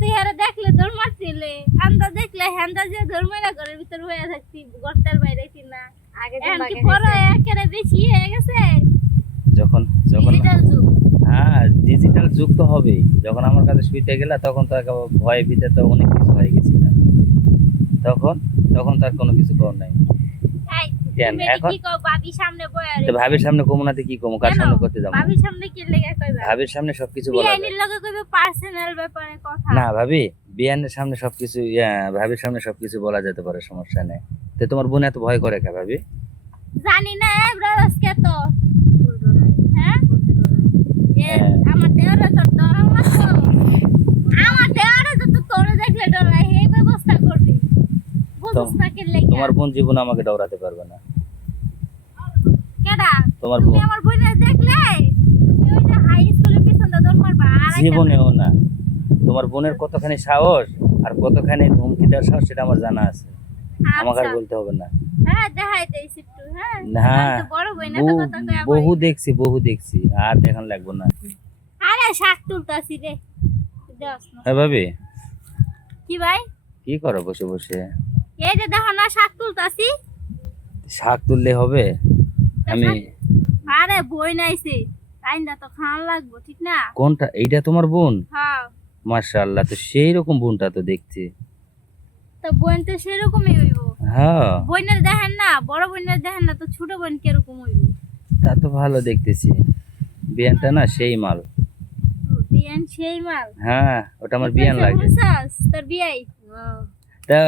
তুই হারে দেখলে দৌড় মারছিলে। আন্দা দেখলে হ্যান্দা যে দৌড় মারা ঘরের ভিতর হয়ে থাকতি বাইরে কিনা আগে কি বড় একেবারে বেশি হয়ে গেছে? যখন যখন হ্যাঁ ডিজিটাল যুগ তো হবেই। যখন আমার কাছে শুইতে গেলা তখন তো ভয়ে ভিতরে তো অনেক কিছু হয়ে গেছিল। তখন তখন তার কোনো কিছু কর নাই। কেন? এখন কি সামনে বয়ে তো ভাবির সামনে কমুনাতে কি কমু কার সামনে করতে যাব? বাবির সামনে কি লেগে কইবা? ভাবির সামনে সবকিছু বলা লগে কইবে পার্সোনাল ব্যাপারে কথা। না ভাবি বিয়ানের সামনে সবকিছু ভাবির সামনে সবকিছু বলা যেতে পারে সমস্যা নেই। তো তোমার বোন এত ভয় করে কে ভাবি? জানি না তো। হ্যাঁ। আমার দেওয়ারে তো ডর মাত্র আমার দেওয়ারে তো তো তোরে দেখলে ডরাই এই ব্যবস্থা করবি। বুঝছ না কি লেগে তোমার বোন জীবন আমাকে ডরাতে পারবে না। কেডা? তোমার তুমি আমার বোনের দেখলে? তুমি ওই যে হাই স্কুলের পিছনে দৌড় মারবা জীবনেও না। তোমার বোনের কতখানি সাহস আর কতখানি ধমকি দেওয়ার সাহস সেটা আমার জানা আছে। আমাকে আর আচ্ছা। বলতে হবে না। হ্যাঁ হ্যাঁ? বহু- দেখছি বহু দেখছি আর দেখান লাগবো না। আরে শাক তুলতাছি রে। হ্যাঁ ভাবি। কি ভাই? কি করো বসে বসে? এই যে দেখো না শাক তুলতাছি। শাক তুললে হবে? আমি আরে বই নাইছে। আইন্দা তো খাওয়ান লাগবো ঠিক না? কোনটা? এইটা তোমার বোন? হ্যাঁ। মার্শাল্লাহ তো সেই রকম বোনটা তো দেখছি। তো বোন তো সেরকমই হইব। হ্যাঁ। বোনের দেখেন না বড় বোনের দেখেন না তো ছোট বোন কীরকম হইব? তা তো ভালো দেখতেছি। বিয়ানটা না সেই মাল। বিয়ান সেই মাল? হ্যাঁ ওটা আমার বিয়ান লাগে? তোর বিয়াই? তা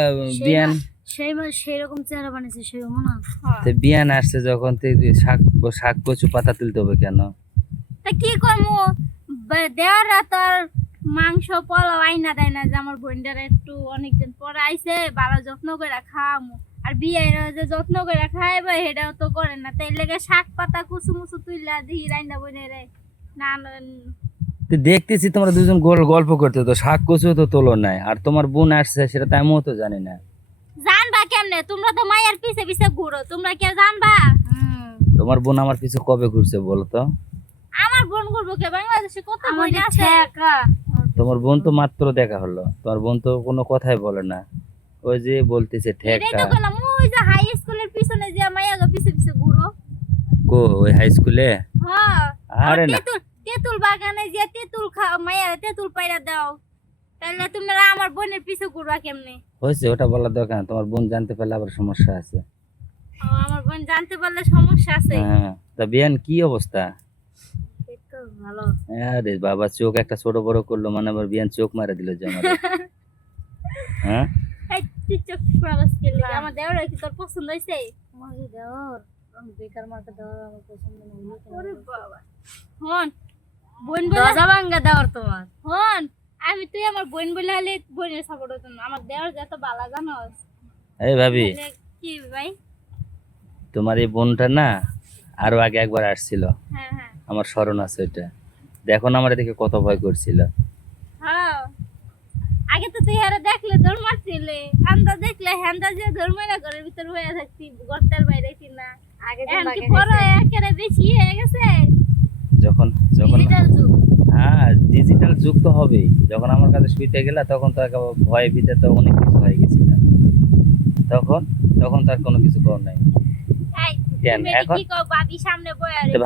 বিয়ান? সেই সেই রকম চেহারা বানিয়েছে সেই মনে তো বিয়ান আসছে যখন তো শাক শাক কচু পাতা তুলতে হবে কেন? তা কি করব? দেওয়ারা তোর মাংস পোলাও আইনা দেয় না যে আমার বোনটার একটু অনেকদিন পরে আইছে ভালো যত্ন করে খাওয়ামু। আর বিয়ের যে যত্ন করে খাইবে সেটাও তো করে না। তাই লেগে শাক পাতা কুচু মুচু তুইলা দিহি রাইন্দা বোনের না না- তো দেখতেছি তোমরা দুজন গল্প করতে তো শাক কচু তো তোলো নাই। আর তোমার বোন আসছে সেটা তো আমিও তো জানি না। কেমনে? তোমরা তো মায়ের পিছে পিছে ঘুরো তোমরা কে জানবা? তোমার বোন আমার পিছু কবে ঘুরছে বলো তো? আমার বোন ঘুরবো কে? বাংলাদেশে কত বোন আছে? তোমার বোন তো মাত্র দেখা হলো তোমার বোন তো কোনো কথাই বলে না। ওই যে বলতেছে ঠেকা। তো বললাম ওই যে হাই স্কুলের পিছনে যে মাইয়া পিছে পিছে ঘুরো। কো ওই হাই স্কুলে হ্যাঁ। আরে না। তেঁতুল তেঁতুল বাগানে যে তেঁতুল খা মায়ের তেঁতুল পাইরা দাও। তাহলে তোমরা আমার বোনের পিছে ঘুরবা কেমনে? হয়েছে ওটা বলার দরকার তোমার বোন জানতে পারলে আবার সমস্যা আছে। ও, আমার বোন জানতে পারলে সমস্যা আছে। হ্যাঁ তা বিয়ান কি অবস্থা? ভালো। আরে বাবা চোখ একটা ছোট বড় করল মানে আবার বিয়ান চোখ মারা দিল যে আমার হ্যাঁ? তুই চোখ পড়াস কে আমার দেওয়ার কি তোর পছন্দ হইছে আমাকে দেওয়ার। বেকার মার্কে দেওয়ার আমার পছন্দ ওরে বাবা। হন বোন বলে তোমার। হন আমি তুই আমার বোন বলে হলে বোনের সাপোর্ট হতো না আমার দেওয়ার যত বালা জানোস এই ভাবি। কি ভাই? তোমার এই বোনটা না আরও আগে একবার আসছিল। হ্যাঁ হ্যাঁ। আমার স্মরণ আছে ওইটা। দেখো না আমার দেখে কত ভয় করছিল। হ্যাঁ। আগে তো তুই হারে দেখলে দৌড় মারছিলে আন্দা দেখলে হ্যান্দা যে দৌড় মারা ঘরের ভিতর হয়ে থাকতি গর্তের বাইরে আগে কি বড় একেবারে বেশি হয়ে গেছে। যখন যখন ডিজিটাল যুগ। হ্যাঁ ডিজিটাল যুগ তো হবেই। যখন আমার কাছে শুইতে গেলা তখন তো একেবারে ভয়ে ভিতরে তো অনেক কিছু হয়ে গেছিল। তখন তখন তার কোনো কিছু কর নাই। কেন? এখন? কি বাবির সামনে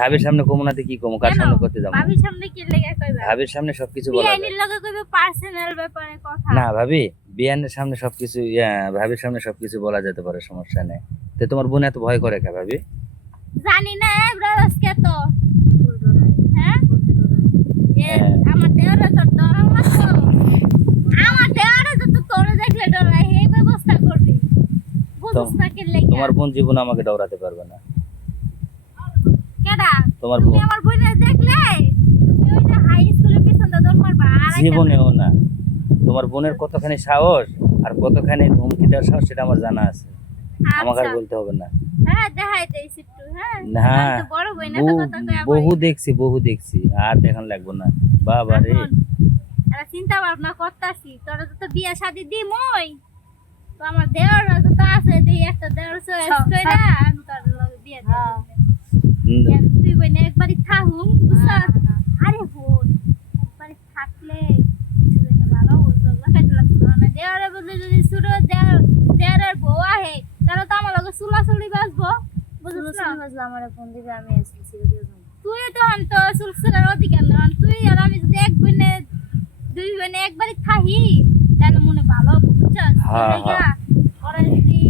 ভাবির সামনে কমুনাতে কি কমু? কার সামনে করতে যাব? বাবির সামনে কি লেগে কইবা? ভাবির সামনে সবকিছু বলা যায়। লগে কইবে পার্সোনাল ব্যাপারে কথা। না ভাবি বিয়ানের সামনে সবকিছু ভাবির সামনে সবকিছু বলা যেতে পারে সমস্যা নেই। তো তোমার বোন এত ভয় করে কে ভাবি? জানি না ব্রাদাসকে তো। হ্যাঁ? তোমার বোন জীবন আমাকে ডরাতে পারবে না। তোমার বোন। আমার বোনের দেখলে? তুমি ওই যে হাই স্কুলের পিছনে দৌড় মারবা আর জীবনেও না। তোমার বোনের কতখানি সাহস আর কতখানি ধমকি দেওয়ার সাহস সেটা আমার জানা আছে। আমাকে আর আচ্ছা। বলতে হবে না। হ্যাঁ দেখাই দেইছি একটু হ্যাঁ। না। বহু- দেখছি বহু দেখছি আর দেখান লাগবো না। বাবা রে। চিন্তা ভাবনা করতাছি তোরা তো বিয়া শাদি দিম মই তো আমার দেওয়ার তো আছে দেই একটা দেওয়ার চয়েস কইরা আমি তোর লগে বিয়া দিয়ে হ্যাঁ। দিই তুই বইনে একবারই থাকুম বুঝছস আরে বোন একবারই থাকলে তুই বইনে ভালো হয়ে যাবে চুলাচুলি বাজবো বুঝছ বুঝছ না? বাজলে আমার ফোন দিবে আমি দিয়ে যাব। তুই তো চুলচুলার অধিকার না তুই আর আমি যদি এক বোনে দুই বোনে একবারই থাহি তাহলে মনে ভালো বুঝছস? হ্যাঁ, যদি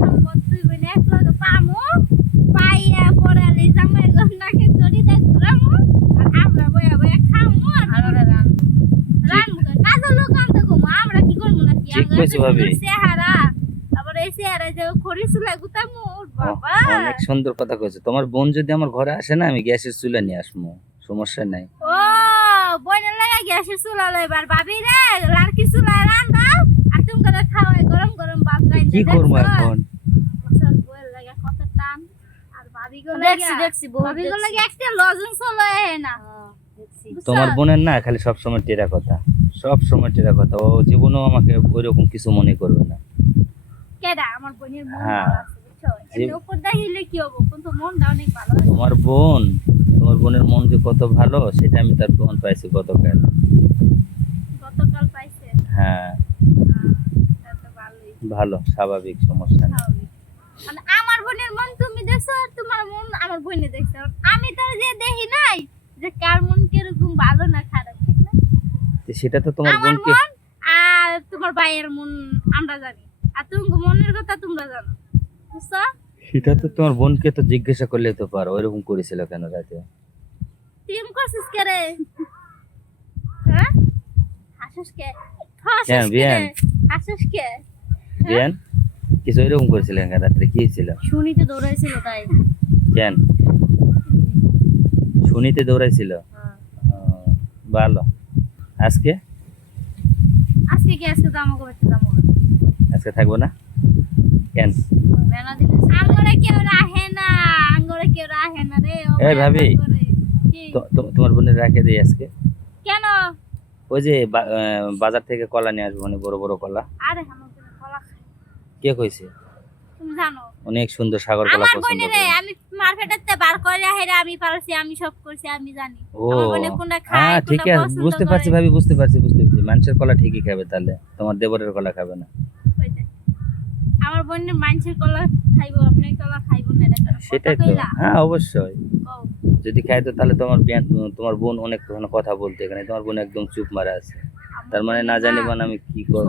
সম্পদ দুই বোনে এক লগে পামু পাইয়া পরে আলি জামাই নাকে জড়ি দেখ ঘুরামু আর আমরা বয়া বয়া খামু আর লোক আনতে কমু আমরা কি করব নাকি? ঠিক কইছো ভাবি। চেহারা তারপরে এই চেহারা যে খড়ি চুলা গুতামু অনেক সুন্দর কথা কইছো। তোমার বোন যদি আমার ঘরে আসে না আমি গ্যাসের চুলা নিয়ে আসব সমস্যা নাই। ও বইনের লাগা গ্যাসের চুলা লইবার। ভাবি রে লাড়কি চুলা রান্দাও আর তুমি করে খাওয়াই গরম গরম ভাত কি করব এখন? লাগা কত টান। আর ভাবি গো দেখছি দেখছি ভাবি গো লাগা একটা লজেন চলে না। হ্যাঁ? তোমার বোনের না খালি সব সময় টেরা কথা। সব সময় টেরা কথা। ও জীবনেও আমাকে ওইরকম কিছু মনে করবে না। কেডা? আমার বোনের মন হ্যাঁ। ভালো আছে। তোমার বোন তোমার বোনের মন যে কত ভালো সেটা আমি তার প্রমাণ পাইছি গতকাল। গতকাল পাইছে? হ্যাঁ। তো ভালো স্বাভাবিক সমস্যা নেই। মানে আমার বোনের মন তুমি দেখছ আর তোমার মন আমার বোনে দেখছ। আমি তো যে দেখি নাই যে কার মন কীরকম ভালো না খারাপ ঠিক না? সেটা তো তোমার বোনকে আর তোমার ভাইয়ের মন আমরা জানি। আর তুমি মনের কথা তোমরা জানো। সেটা তো তোমার বোনকে তো জিজ্ঞাসা করলে তো পারো ওইরকম করেছিল কেন রাতে টিম করছিস কে রে? হ্যাঁ? হাসিস কে? কে বিয়ান? হাসিস কে? বিয়ান কিছু ওইরকম করেছিল কেন রাত্রে? কি হয়েছিল? শুনিতে দৌড়াইছিল তাই। কেন? শুনিতে দৌড়াইছিল? হ্যাঁ। ভালো। আজকে? আজকে কি? আজকে দামো করতে দামো আজকে থাকব না? কেন? এই ভাবি। তোমার বোনের রাখে দিই আজকে? কেন? ওই যে বাজার থেকে কলা নিয়ে আসব মানে বড় বড় কলা। আরে কলা কে কইছে? জানো। অনেক সুন্দর সাগর কলা পছন্দ আমি মার্কেটেতে বার করে হেরে আমি পারছি আমি সব করছি আমি জানি। আমার কোনটা খায় হ্যাঁ ঠিক আছে বুঝতে পারছি ভাবি বুঝতে পারছি বুঝতে পারছি। মানুষের কলা ঠিকই খাবে তাহলে তোমার দেবরের কলা খাবে না। আমার বোনের মানুষের কলা খাইবো আপনার কলা খাইবো না সেটাই তো। হ্যাঁ অবশ্যই। যদি খাই তো তাহলে তোমার তোমার বোন অনেক কথা বলতে এখানে তোমার বোন একদম চুপ মারা আছে। তার মানে না জানি মানে আমি কি করব।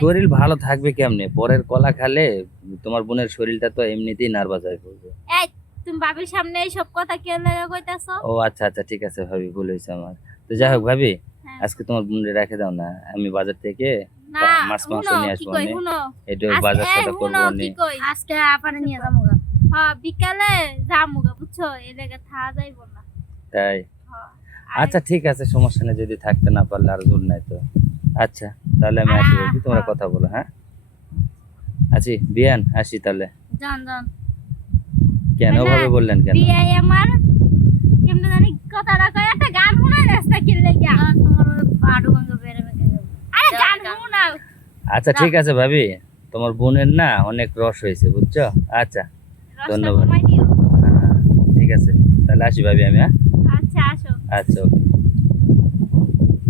শরীর ভালো থাকবে কেমনে? পরের কলা খালে তোমার বোনের শরীরটা তো এমনিতেই নার্ভাস হয়ে পড়বে। তুমি বাবির সামনে এইসব কথা কে লাগা কইতাছো? ও আচ্ছা আচ্ছা ঠিক আছে ভাবি ভুল হয়েছে আমার। তো যাই হোক ভাবি হ্যাঁ। আজকে তোমার বোনরে রেখে দাও না আমি বাজার থেকে মাছ মাংস নিয়ে আসব বাজার সাথে করব আজকে আপারে নিয়ে যাব হ্যাঁ বিকালে যামুগা বুঝছ? এই লেগে থাকা যাইব না। তাই? হ্যাঁ। আচ্ছা ঠিক আছে সমস্যা নেই যদি থাকতে না পারলে আর জোর নাই তো। আচ্ছা তাহলে আমি আসি ভাবি তোমরা। কথা বলো হ্যাঁ? আছি বিয়ান আসি তাহলে। যান যান কেন না, ওভাবে বললেন কেন? বিয়াই আমার কেমনে জানি কথাটা কয় একটা গান শোনা যাচ্ছে কি লেগে আর তোমার ওই আডু ভাঙ্গা বেড়ে বেঁকে যাব আরে যাও, গান গান। শোনা আচ্ছা ঠিক আছে ভাবি। তোমার বোনের না অনেক রস হয়েছে বুঝছ? আচ্ছা ধন্যবাদ। হ্যাঁ, ঠিক আছে। তাহলে আসি ভাবি আমি হ্যাঁ? আচ্ছা আসো। আচ্ছা ওকে।